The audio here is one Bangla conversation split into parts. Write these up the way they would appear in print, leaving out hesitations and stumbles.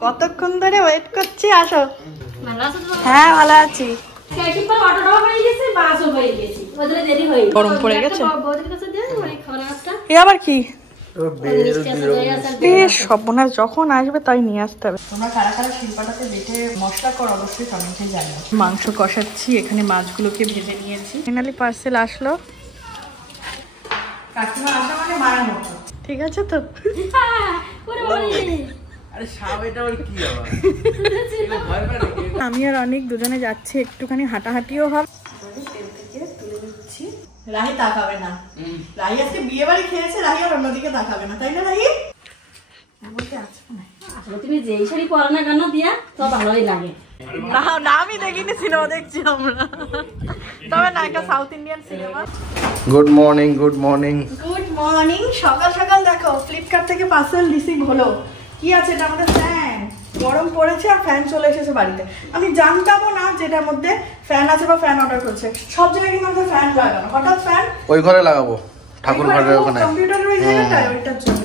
কতক্ষণ ধরে ওয়েট করছি, আসো। হ্যাঁ ভালো আছি। গরম পড়ে গেছে। এ আবার কি? সর্বনাশ, যখন আসবে তাই নিয়ে আসতে হবে। তোমরা কারা কারা শিল্পাটাতে বেটে মশলা করো অবশ্যই কমেন্টে জানাও। মাংস কষাচ্ছি, এখানে মাছগুলোকে ভেজে নিয়েছি। ফাইনালি পার্সেল আসলো। কাকিমা আসা মানে মায়ের মতো, ঠিক আছে তো? আমি আর অনেক দুজনে যাচ্ছি, একটুখানি হাঁটাহাঁটিও হবে। তেল থেকে তুলে দিচ্ছি। রাহি তাকাবে না, রাহি আজকে বিয়ে বাড়ি খেয়েছে, রাহি আর অন্যদিকে তাকাবে না, তাই না রাহি? তুমি যেই শাড়ি পরো না কেন দিয়া তো ভালোই লাগে। না আমি দেখিনি, সিনেমা দেখছি আমরা, তবে না একটা south Indian cinema. Good morning, good morning, good morning. সকাল সকাল দেখো ফ্লিপকার্ট থেকে পার্সেল রিসিভ হলো। কি আছে এটা? আমাদের ফ্যান। গরম পড়েছে আর ফ্যান চলে এসেছে বাড়িতে। আমি জানতামও না যেটার মধ্যে ফ্যান আছে বা ফ্যান অর্ডার করছে। সব জায়গায় কিন্তু আমাদের ফ্যান লাগানো, হঠাৎ ফ্যান ওই ঘরে লাগাবো, ঠাকুর ঘরের ওখানে, কম্পিউটারের ওই জায়গাটায়, ওইটার জন্য।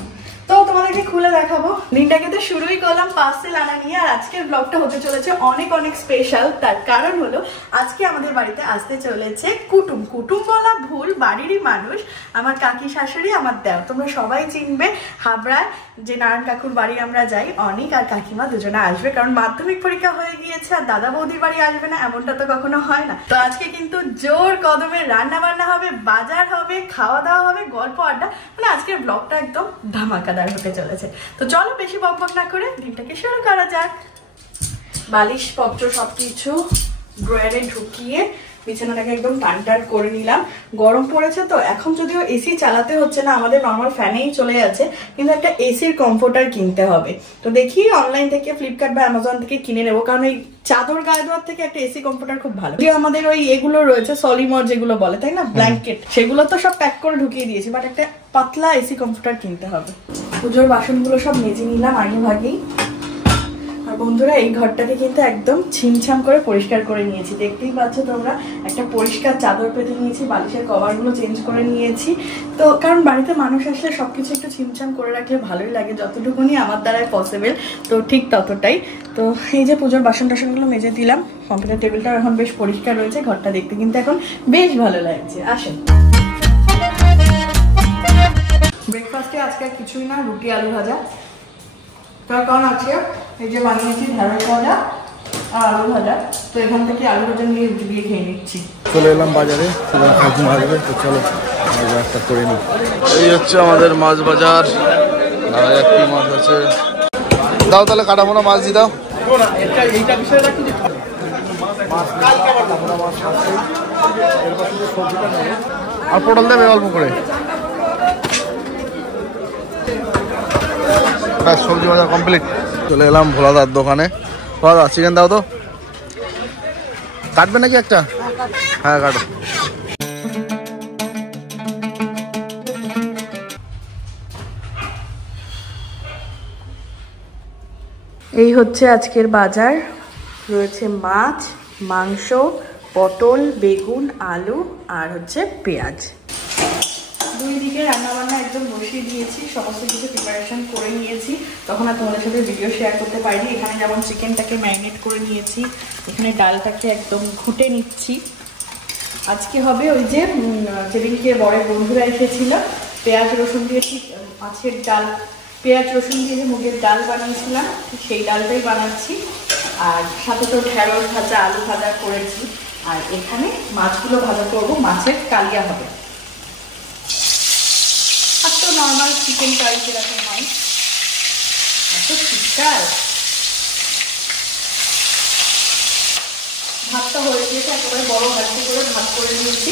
তো তোমাদেরকে খুলে দেখাবো। দিনটাকে তো শুরুই করলাম পার্সেল আনা নিয়ে, আর আজকের ব্লগটা হতে চলেছে অনেক অনেক স্পেশাল। তার কারণ হলো আজকে আমাদের বাড়িতে আসতে চলেছে কুটুম। কুটুম বলা ভুল, বাড়িরই মানুষ, আমার কাকি শাশুড়ি, আমার দেওর। তোমরা সবাই চিনবে হাবড়ায় যে নারায়ণ কাকুর বাড়ি আমরা যাই, অনেক আর কাকিমা দুজনে আসবে, কারণ মাধ্যমিক পরীক্ষা হয়ে গিয়েছে আর দাদা বৌদির বাড়ি আসবে না এমনটা তো কখনো হয় না। তো আজকে কিন্তু জোর কদমে রান্না বান্না হবে, বাজার হবে, খাওয়া দাওয়া হবে, গল্প আড্ডা, মানে আজকের ব্লগটা একদম ধামাকাদার হতে চলেছে। তো চলো বেশি বকবক না করে দিনটাকে শুরু করা যাক। বালিশ পত্র সবকিছু ড্রয়ারে ঢুকিয়ে বিছানাটাকে একদম টান করে নিলাম। গরম পড়েছে তো এখন যদিও এসি চালাতে হচ্ছে না, আমাদের নর্মাল ফ্যানেই চলে যাচ্ছে, কিন্তু একটা এসির কমফোর্টার কিনতে হবে। তো দেখি অনলাইন থেকে ফ্লিপকার্ট বা অ্যামাজন থেকে কিনে নেবো, কারণ এই চাদর গায়ে দেওয়ার থেকে একটা এসি কমফোর্টার খুব ভালো। যদিও আমাদের ওই এগুলো রয়েছে সলিমর যেগুলো বলে, তাই না, ব্ল্যাঙ্কেট, সেগুলো তো সব প্যাক করে ঢুকিয়ে দিয়েছি, বাট একটা পাতলা এসি কমফোর্টার কিনতে হবে। পুজোর বাসনগুলো সব মেজে নিলাম আগে ভাগেই। আর বন্ধুরা এই ঘরটাকে কিন্তু একদম ছিমছাম করে পরিষ্কার করে নিয়েছি, দেখতেই পাচ্ছ তোমরা। একটা পরিষ্কার চাদর পেতে নিয়েছি, বালিশের কভারগুলো চেঞ্জ করে নিয়েছি। তো কারণ বাড়িতে মানুষ আসলে সবকিছু একটু ছিমছাম করে রাখলে ভালোই লাগে, যতটুকুনি আমার দ্বারাই পসিবল, তো ঠিক ততটাই। তো এই যে পুজোর বাসন টাসনগুলো মেজে দিলাম, কম্পিউটার টেবিলটাও এখন বেশ পরিষ্কার রয়েছে, ঘরটা দেখতে কিন্তু এখন বেশ ভালো লাগছে। আসেন। ব্রেকফাস্টে আজকে কিছুই না, রুটি আলু ভাজা। তার কারণ আছে এই যে বানিয়েছি ঢেঁড়স ভাজা আর আলু ভাজা, তো এখান থেকে আলু ভাজা নিয়ে রুটি দিয়ে খেয়ে নিচ্ছি। চলে এলাম বাজারে, কাকিমা আসবে, তো চলো বাজারটা করে নিই। এই হচ্ছে আমাদের মাছ বাজার, আর একটি মাছ আছে। দাও তাহলে কাটা মোনা মাছ দিয়ে দাও। আর পটল দেবে অল্প করে, সবজি বাজার কমপ্লিট। চলে এলাম ভোলাদার দোকানে। ভোলাদা চিকেন দাও তো, কাটবে নাকি একটা? হ্যাঁ কাটো। এই হচ্ছে আজকের বাজার, রয়েছে মাছ, মাংস, পটল, বেগুন, আলু আর হচ্ছে পেঁয়াজ। দুই দিকে রান্নাবান্না একদম বসিয়ে দিয়েছি, সমস্ত কিছু প্রিপারেশন করে নিয়েছি, তখন আর তোমাদের সাথে ভিডিও শেয়ার করতে পারিনি। এখানে যেমন চিকেনটাকে ম্যারিনেট করে নিয়েছি, এখানে ডালটাকে একদম ঘুটে নিচ্ছি। আজকে হবে ওই যে যেদিনকে বড়ের বন্ধুরা এসেছিল, পেঁয়াজ রসুন দিয়ে ঠিক মাছের ডাল, পেঁয়াজ রসুন দিয়ে যে মুগের ডাল বানিয়েছিলাম ঠিক সেই ডালটাই বানাচ্ছি। আর সাথে তো ঢেঁড়স ভাজা, আলু ভাজা করেছি, আর এখানে মাছগুলো ভাজা করবো, মাছের কালিয়া হবে। আর তো নর্মাল চিকেন কারি যেরকম হয়। এত শীতকাল, ভাতটা হয়ে গিয়েছে, একেবারে বড় হাঁড়িতে করে ভাত করে নিয়েছি।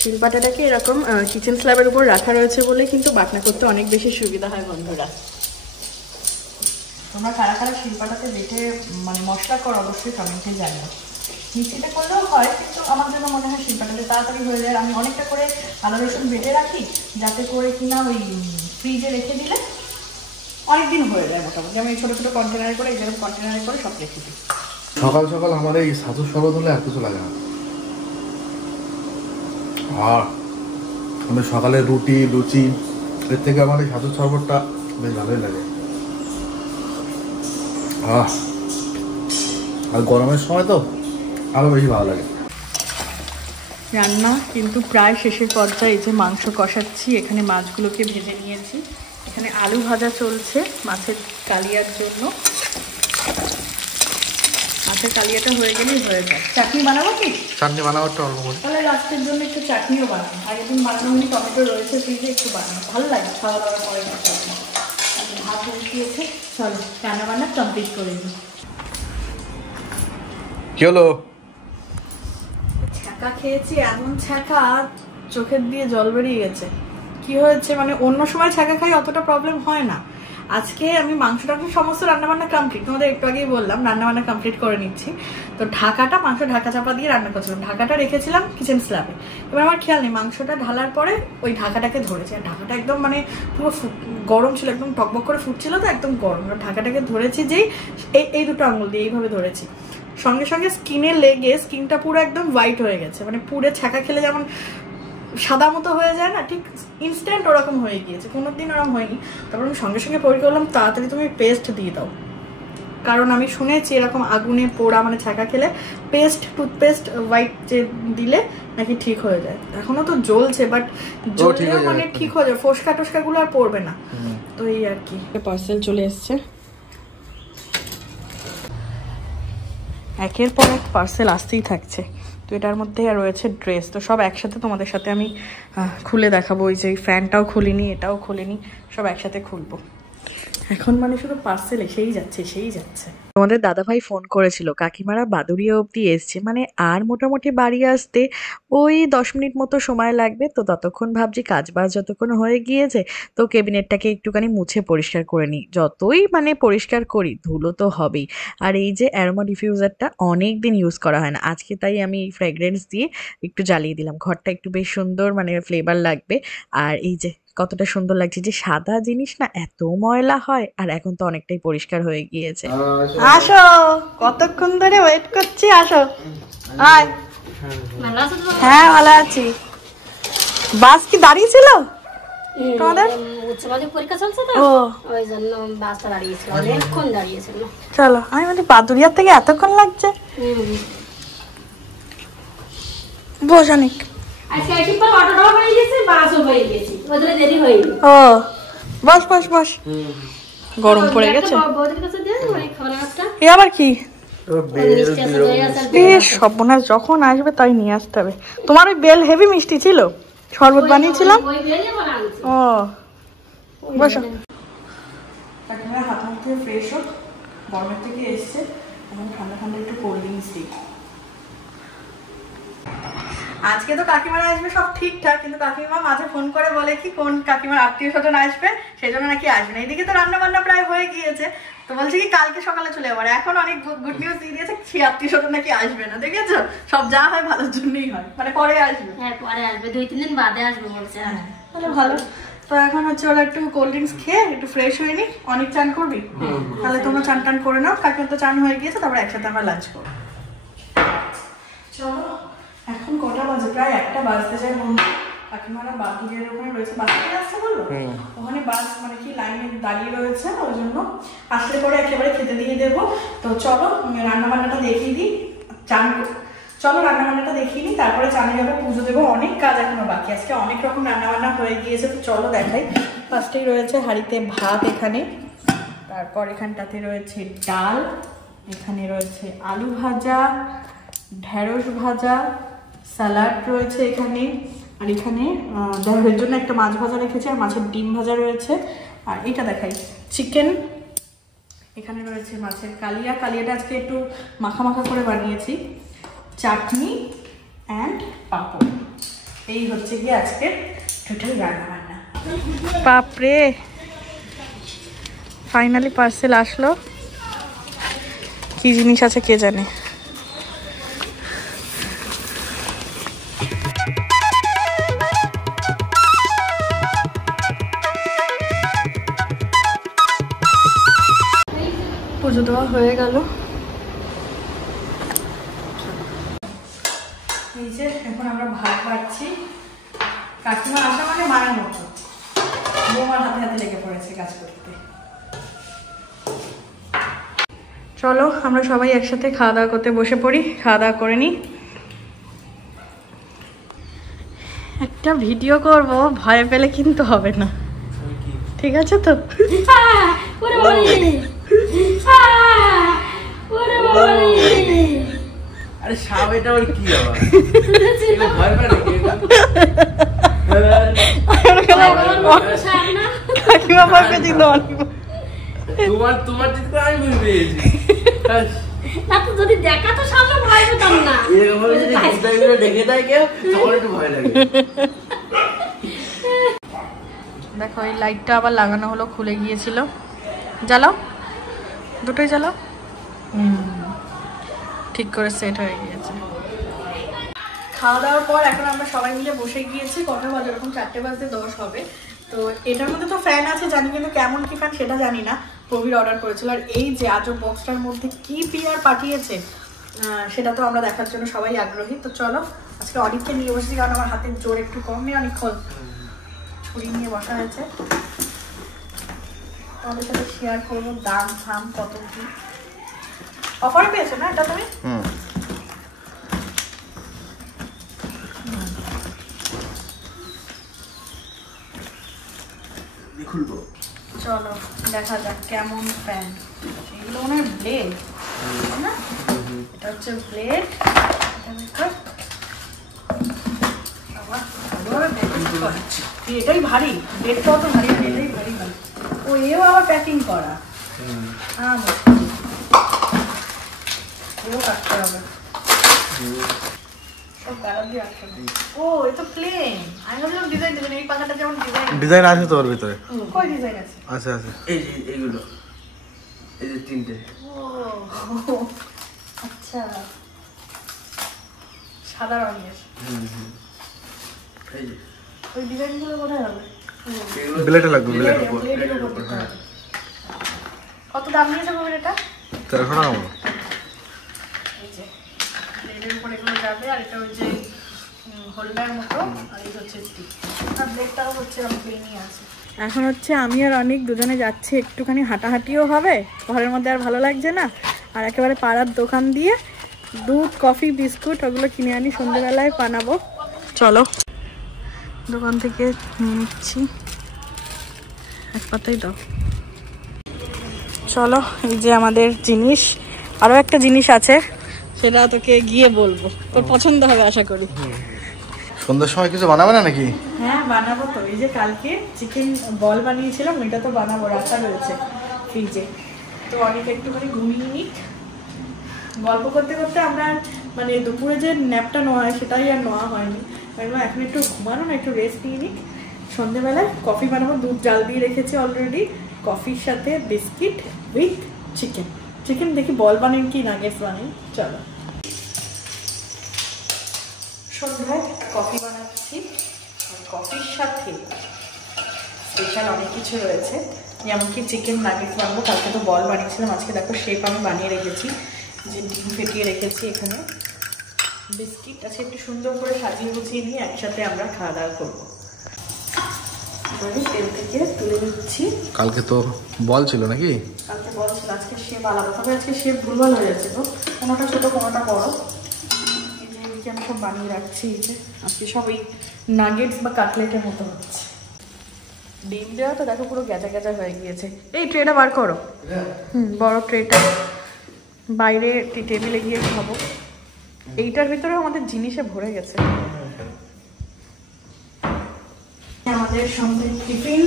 শিলপাটাটাকে এরকম কিচেন স্ল্যাবের উপর রাখা রয়েছে বলে কিন্তু বাটনা করতে অনেক বেশি সুবিধা হয় বন্ধুরা। তোমরা কারা কারা শিলপাটাতে বেটে মানে মশলা করো অবশ্যই কমেন্টে জানিও। মিক্সিতে করলেও হয়, কিন্তু আমার জন্য মনে হয় শিলপাটাতে তাড়াতাড়ি হয়ে যায়। আমি অনেকটা করে আদা রসুন বেটে রাখি, যাতে করে কিনা ওই ফ্রিজে রেখে দিলে অনেকদিন হয়ে যায় মোটামুটি। আমি ছোটো ছোটো কন্টেনারে করে, যেরকম কন্টেনারে করে সব রেখে দিই। সকাল সকাল আমার এই সাধু শরবত হলে আর কিছু লাগে না। আর আমি সকালে রুটি লুচি, এর থেকে আমার এই সাধু শরবতটা বেশ ভালোই লাগে। আর গরমের সময় তো আরো বেশি ভালো লাগে। রান্না কিন্তু প্রায় শেষের পর্যায়ে। যে মাংস কষাচ্ছি, এখানে মাছগুলোকে ভেজে নিয়েছি, এখানে আলু ভাজা চলছে মাছের কালিয়ার জন্য। মাছের কালিয়াটা হয়ে গেলেই হয়ে যায়। চাটনি বানাবো কি? চাটনি বানাবো একটু অল্প করে, তাহলে লাস্টের জন্য একটু চাটনিও বানাবো। আগের দিন বানানো হয়নি, টমেটো রয়েছে ফ্রিজে, একটু বানাবো, ভালো লাগে খাওয়া দাওয়ার পরে। ভাত বসিয়েছে, চলো রান্না বান্না কমপ্লিট করে দিই। কি হলো? ছ্যাঁকা খেয়েছি, এমন ছ্যাঁকা চোখের দিয়ে জল বেরিয়ে গেছে। কি হয়েছে মানে অন্য সময় ছ্যাঁকা খাই অতটা প্রবলেম হয় না। আজকে আমি মাংসটা সমস্ত রান্নাবান্না কমপ্লিট, তোমাদের একটু আগেই বললাম রান্নাবান্না কমপ্লিট করে নিচ্ছি। তো ঢাকাটা, মাংস ঢাকা চাপা দিয়ে রান্না করছিলাম, ঢাকাটা রেখেছিলাম কিচেন স্ল্যাবে। এবার আমার খেয়াল নেই, মাংসটা ঢালার পরে ওই ঢাকাটাকে ধরেছে। আর ঢাকাটা একদম মানে পুরো গরম ছিল, একদম টকবক করে ফুটছিল, তো একদম গরম। ঢাকাটাকে ধরেছি যেই এই দুটো আঙুল দিয়ে এইভাবে ধরেছি, সঙ্গে সঙ্গে স্কিনে লেগে স্কিনটা পুরো একদম হোয়াইট হয়ে গেছে। মানে পুরো ছ্যাঁকা খেলে যেমন সাদা মতো হয়ে যায় না, ঠিক ইনস্ট্যান্ট ওরকম হয়ে গিয়েছে। কোনোদিন ওরকম হয়নি। তারপর আমি সঙ্গে সঙ্গে পরি করলাম, তাড়াতাড়ি তুমি পেস্ট দিয়ে দাও, কারণ আমি শুনেছি এরকম আগুনে পোড়া মানে ছ্যাঁকা খেলে টুথপেস্ট হোয়াইট যে দিলে নাকি ঠিক হয়ে যায়। এখনো তো জ্বলছে, বাট জ্বললেও মানে ঠিক হয়ে যায়, ফোসকা টোসকা গুলো আর পড়বে না। তো এই আর কি। পার্সেল চলে এসছে, একের পর এক পার্সেল আসতেই থাকছে। তো এটার মধ্যে রয়েছে ড্রেস, তো সব একসাথে তোমাদের সাথে আমি খুলে দেখাবো। ওই যে ফ্যানটাও খুলিনি, এটাও খুলিনি, সব একসাথে খুলবো। এখন মানে শুধু পার্সেল এসেই যাচ্ছে। তোমাদের দাদাভাই ফোন করেছিল, কাকিমারা বাদুড়িয়া অবধি এসছে, মানে আর মোটামুটি বাড়ি আসতে ওই 10 মিনিট মতো সময় লাগবে। তো ততক্ষণ ভাবছি কাজবাজ যতক্ষণ হয়ে গিয়েছে, তো ক্যাবিনেটটাকে একটুখানি মুছে পরিষ্কার করে নিই। যতই মানে পরিষ্কার করি ধুলো তো হবেই। আর এই যে অ্যারোমা ডিফিউজারটা অনেক দিন ইউজ করা হয় না, আজকে তাই আমি ফ্র্যাগ্রেন্স দিয়ে একটু জ্বালিয়ে দিলাম। ঘরটা একটু বেশ সুন্দর মানে ফ্লেভার লাগবে। আর এই যে কতটা সুন্দর লাগছে, যে সাদা জিনিস না এত ময়লা হয়, আর এখন তো অনেকটাই পরিষ্কার হয়ে গিয়েছে। আসো, কতক্ষণ ধরে ওয়েট করছি, আসো। আয়। হ্যাঁ ভালো আছি। বাস কি দাঁড়িয়ে ছিল তোমাদের? উচ্চ মাধ্যমিক পরীক্ষা চলছে তো, ওই জন্য বাসটা দাঁড়িয়েছিল, অনেকক্ষণ দাঁড়িয়েছিল। চলো, আমি মানে বাদুড়িয়ার থেকে এতক্ষণ লাগছে, বস অনেক। ও বস বস বস, গরম পড়ে গেছে। এ আবার কি? সর্বনাশ, যখন আসবে তাই নিয়ে আসতে হবে। তোমার ওই বেল হেভি মিষ্টি ছিল, শরবত বানিয়েছিলাম। ও বসো, হাত মুখ থেকে ফ্রেশ হোক, গরমের থেকে এসছে, এখন ঠান্ডা ঠান্ডা একটু কোল্ড ড্রিঙ্কস দিই। আজকে তো কাকিমারা আসবে সব ঠিকঠাক, কিন্তু কাকিমা মাঝে ফোন করে বলে কি কোন কাকিমার আত্মীয় স্বজন আসবে, সেই জন্য নাকি আসবে না। এদিকে তো রান্না বান্না প্রায় হয়ে গিয়েছে, তো বলছে কি কালকে সকালে চলে যাবে। এখন অনেক গুড নিউজ দিয়ে দিয়েছে, সেই আত্মীয় স্বজন নাকি আসবে না। দেখেছো, সব যা হয় ভালোর জন্যই হয়, মানে পরে আসবে। হ্যাঁ পরে আসবে, 2-3 দিন বাদে আসবে বলছে। তাহলে ভালো। তো এখন হচ্ছে ওরা একটু কোল্ড ড্রিঙ্কস খেয়ে একটু ফ্রেশ হয়ে নি। অনেক চান করবি, তাহলে তোমরা চান টান করে নাও, কাকিমা তো চান হয়ে গিয়েছে, তারপর একসাথে আমরা লাঞ্চ করবো। চলো, এখন কটা বাজে? প্রায় 1টা বাজতে যায় বন্ধু। কাকিমারা বাদুড়িয়ার ওখানে রয়েছে, বাদুড়িয়া আসছে বললো, ওখানে বাস মানে কি লাইনে দাঁড়িয়ে রয়েছে, ওই জন্য আসলে পরে একেবারে খেতে দিয়ে দেবো। তো চলো রান্না বান্নাটা দেখিয়ে দিই, চলো রান্না বান্নাটা দেখিয়ে নিই, তারপরে চানে যাবো, পুজো দেবো। অনেক কাজ এখনো বাকি, আজকে অনেক রকম রান্না বান্না হয়ে গিয়েছে। তো চলো দেখাই। ফার্স্টেই রয়েছে হাঁড়িতে ভাত, এখানে, তারপর এখানটাতে রয়েছে ডাল, এখানে রয়েছে আলু ভাজা, ঢেঁড়স ভাজা, স্যালাড রয়েছে এখানে, আর এখানে ঢেঁড়সের জন্য একটা মাছ ভাজা রেখেছি, আর মাছের ডিম ভাজা রয়েছে। আর এটা দেখাই চিকেন, এখানে রয়েছে মাছের কালিয়াটা আজকে একটু মাখা মাখা করে বানিয়েছি, চাটনি অ্যান্ড পাঁপড়। এই হচ্ছে গিয়ে আজকে টোটাল রান্না বান্না। বাপরে, ফাইনালি পার্সেল আসলো, কি জিনিস আছে কে জানে। পুজো দেওয়া হয়ে গেল। এই যে এখন আমরা ভাত বাড়ছি, কাকিমা আসা মানে মায়ের মতো, বৌমার হাতে হাতে লেগে পড়েছে কাজ করতে। চলো আমরা সবাই একসাথে খাওয়া দাওয়া করতে বসে পড়ি, খাওয়া দাওয়া করে নিই। একটা ভিডিও করব, ভয় পেলে কিন্তু হবে না, ঠিক আছে তো? আরে সাপ এটা ওর কি আবার ভয় পায় নাকি কাকিমা ভয় পেয়েছি তো অনেক। তোমার ঠিক করে আমি ভয় পেয়েছি না তো যদি দেখা তো সামনে ভয় পেতাম না, এরকম ভাবে যদি ডিজাইনগুলো দেখে দেয় কেউ তখন একটু ভয় লাগে। দেখো এই লাইটটা আবার লাগানো হলো, খুলে গিয়েছিল। জ্বালাও, দুটোই জ্বালাও। ঠিক করে সেট হয়ে গিয়েছে। খাওয়া দাওয়ার পর এখন আমরা সবাই মিলে বসে গিয়েছি। কটা বাজে? এরকম 4:10 হবে। তো এটার মধ্যে তো ফ্যান আছে জানি, কিন্তু কেমন কি ফ্যান সেটা জানি না। প্রবীর অর্ডার করেছিল। আর এই যে আজব বক্সটার মধ্যে কি পিয়ার পাঠিয়েছে সেটা তো আমরা দেখার জন্য সবাই আগ্রহী। তো চলো আজকে অনেককে নিয়ে বসেছি, কারণ আমার হাতের জোর একটু কমে, অনেকক্ষণ ছুরি নিয়ে বসা হয়েছে। তোমাদের সাথে শেয়ার করবো দাম থাম কত কি। অফার পেয়েছো না এটা তুমি? খুলবো, চলো দেখা যাক কেমন ফ্যান। এগুলো মনে হয় ব্লেড না? এটা হচ্ছে ব্লেড। এটাই ভারী, ব্লেডটাও তো ভারী, এটাই ভারী ভারী। ও এও আবার প্যাকিং করা, এও কাটতে হবে। ও এ তো প্লেন। আমি ভাবলাম ডিজাইন দেবেন। এই পাখাটা যেমন ডিজাইন আছে তো ওর ভিতরে? কই ডিজাইন আছে? আছে আছে। এই যে এইগুলো, এই যে তিনটে। ও আচ্ছা, সাদা রঙের। এই যে ওই ডিজাইনগুলো কোথায় হবে? ব্লেডে লাগবে, ব্লেড। কত দাম নিয়েছে গো এটা? 1300 টাকা মতো। এই যে ব্লেডের উপর এগুলো যাবে। আর এটা ওই যে হোল্ডার মতো। আর এই হচ্ছে স্টিক। আর ব্লেডটাও হচ্ছে প্লেনই আছে। এখন হচ্ছে আমি আর অনেক দুজনে যাচ্ছি, একটুখানি হাঁটাহাঁটিও হবে, ঘরের মধ্যে আর ভালো লাগছে না। আর একেবারে পাড়ার দোকান দিয়ে দুধ, কফি, বিস্কুট ওগুলো কিনে আনি, সন্ধ্যেবেলায় বানাবো। চলো দোকান থেকে নিয়ে নিচ্ছি। এক পাতাই দাও। চলো এই যে আমাদের জিনিস। আরো একটা জিনিস আছে, সেটা তোকে গিয়ে বলবো, তোর পছন্দ হবে আশা করি। সন্ধ্যার সময় কিছু বানাবে না নাকি? হ্যাঁ বানাবো তো। এই যে কালকে চিকেন বল বানিয়েছিলাম, ওইটা তো বানাবো, রাখা রয়েছে ফ্রিজে। তো অনেক একটুখানি ঘুমিয়ে নিক। গল্প করতে করতে আমরা মানে দুপুরে যে ন্যাপটা নেওয়া হয় সেটাই আর নেওয়া হয়নি। এখন একটু ঘুমানো না, একটু রেস্ট নিয়ে নিক। সন্ধ্যেবেলায় কফি বানাবো, দুধ জাল দিয়ে রেখেছি অলরেডি। কফির সাথে বিস্কিট উইথ চিকেন। চিকেন দেখি বল বানাই কি নাগেটস বানাই। চলো সন্ধ্যায় কফি বানাচ্ছি। কফির সাথে স্পেশাল অনেক কিছু রয়েছে, যেমন কি চিকেন নাগেটস বানাবো। কালকে তো বল বানিয়েছিলাম, আজকে দেখো শেপ আমি বানিয়ে রেখেছি, যে ডিম ফেটিয়ে রেখেছি। এখানে বিস্কিট আছে, একটু সুন্দর করে সাজিয়ে গুছিয়ে নিয়ে একসাথে আমরা খাওয়া দাওয়া করবো। তেল থেকে তুলে নিচ্ছি। কালকে তো বল ছিল নাকি? কালকে বল ছিল, আজকে শেপ আলাদা। তবে আজকে শেপ ভুলভাল হয়ে যাচ্ছে তো, কোনোটা ছোটো কোনোটা বড়। এই যে এদিকে আমি সব বানিয়ে রাখছি। এই যে আজকে সব এই নাগেটস বা কাটলেটের মতো হচ্ছে। ডিম দেওয়া তো দেখো পুরো গ্যাজা গ্যাজা হয়ে গিয়েছে। এই ট্রেটা বার করো। বড় ট্রেটা বাইরে টেবিলে গিয়ে খাবো। এইটার ভিতরে আমাদের জিনিসে ভরে গেছে। আমাদের সঙ্গে টিফিন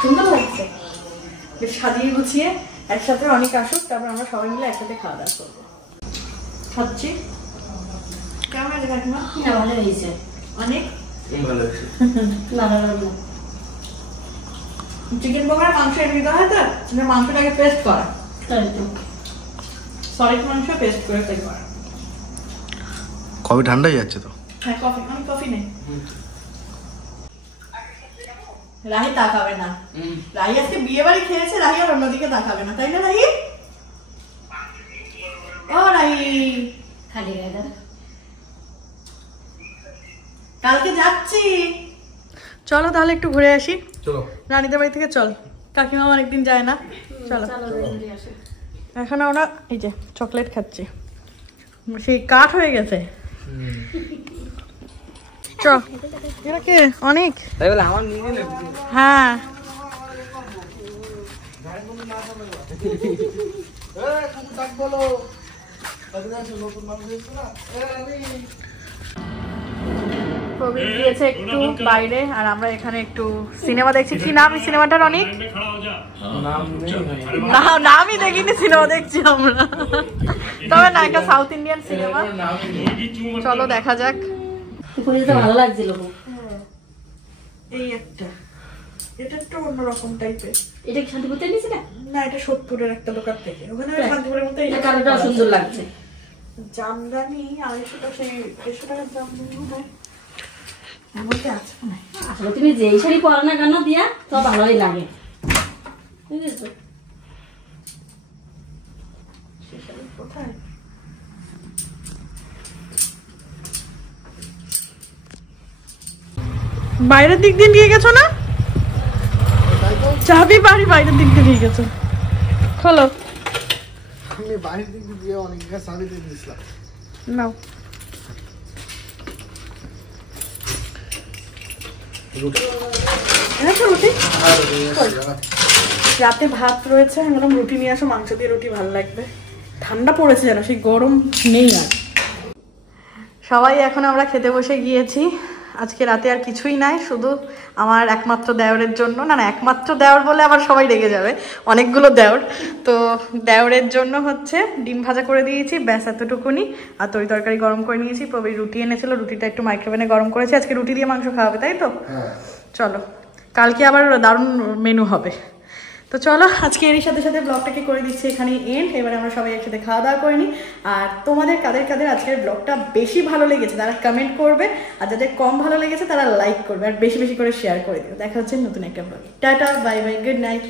সুন্দর লাগছে, বেশ সাজিয়ে গুছিয়ে একসাথে অনেক আসুক, তারপর আমরা সবাই মিলে একসাথে খাওয়া দাওয়া করবো। খাচ্ছি। কেমন আছে কাকিমা? ভালো হয়েছে, অনেক ভালো হয়েছে। চিকেন পকোড়া মাংস এর ভিতরে হয় তো, মাংসটাকে পেস্ট করা, সলিড মাংস পেস্ট করে তেল করা। কফি ঠান্ডা হয়ে যাচ্ছে তো। হ্যাঁ কফি, আমি কফি নেই। রাহি তাকাবে না। রাহি আজকে বিয়ে বাড়ি খেয়েছে, রাহি আর অন্যদিকে তাকাবে না, তাই না রাহি? ও রাহি খালি কালকে যাচ্ছি। চলো তাহলে একটু ঘুরে আসি। চলো রানীদের বাড়ি থেকে চল, কাকিমা অনেকদিন যায় না, চলো। এখন আমরা এই যে চকলেট খাচ্ছি, সেই কাঠ হয়ে গেছে। চ এরা কে অনেক, তাই বলে আমার নিয়ে নিলে হ্যাঁ প্রবীর গিয়েছে একটু বাইরে, আর আমরা এখানে একটু সিনেমা দেখছি। কি নাম এই সিনেমাটার? অনেক নামই দেখিনি, সিনেমা দেখছি আমরা, তবে না একটা সাউথ ইন্ডিয়ান সিনেমা। চলো দেখা যাক। ভালো লাগছিল। এই একটা, এটা একটু অন্যরকম টাইপের। এটা কি শান্তিপুরতে নিয়েছিলে? না, এটা সোদপুরের একটা দোকান থেকে, ওখানে শান্তিপুরের মতো। এটা কালারটা সুন্দর লাগছে। জামদানি 250 সেই 150 টাকার জামদানি হয় বলতে আছে না। আসলে তুমি যেই শাড়ি পরো না কেন দিয়া তো ভালোই লাগে, বুঝেছো? কোথায় বাইরের দিক দিয়ে নিয়ে গেছো না? চাবি বাড়ি বাইরের দিক দিয়ে নিয়ে গেছো, খোলো। আমি বাইরের দিক দিয়ে অনেক চাবি দিয়ে দিয়েছিলাম। নাও রুটি, রাতে ভাত রয়েছে, আমি বললাম রুটি নিয়ে আসো, মাংস দিয়ে রুটি ভালো লাগবে। ঠান্ডা পড়েছে যেন, সেই গরম নেই আর। সবাই এখন আমরা খেতে বসে গিয়েছি। আজকে রাতে আর কিছুই নাই, শুধু আমার একমাত্র দেওরের জন্য, না না একমাত্র দেওর বলে আবার সবাই রেগে যাবে, অনেকগুলো দেওর তো। দেওরের জন্য হচ্ছে ডিম ভাজা করে দিয়েছি, ব্যাস এতটুকুনি। আর তরকারি গরম করে নিয়েছি, প্রবীর রুটি এনেছিল, রুটিটা একটু মাইক্রোওভেনে গরম করেছি। আজকে রুটি দিয়ে মাংস খাওয়াবে তাই তো? চলো, কালকে আবার দারুণ মেনু হবে। তো চলো আজকে এর সাথে সাথে ব্লগটাকে করে দিচ্ছি এখানেই এন্ড। এবারে আমরা সবাই একসাথে খাওয়া দাওয়া করে নিই। আর তোমাদের কাদের কাদের আজকের ব্লগটা বেশি ভালো লেগেছে তারা কমেন্ট করবে, আর যাদের কম ভালো লেগেছে তারা লাইক করবে, আর বেশি বেশি করে শেয়ার করে দিও। দেখা হচ্ছে নতুন একটা ব্লগে। Tata, bye bye, good night.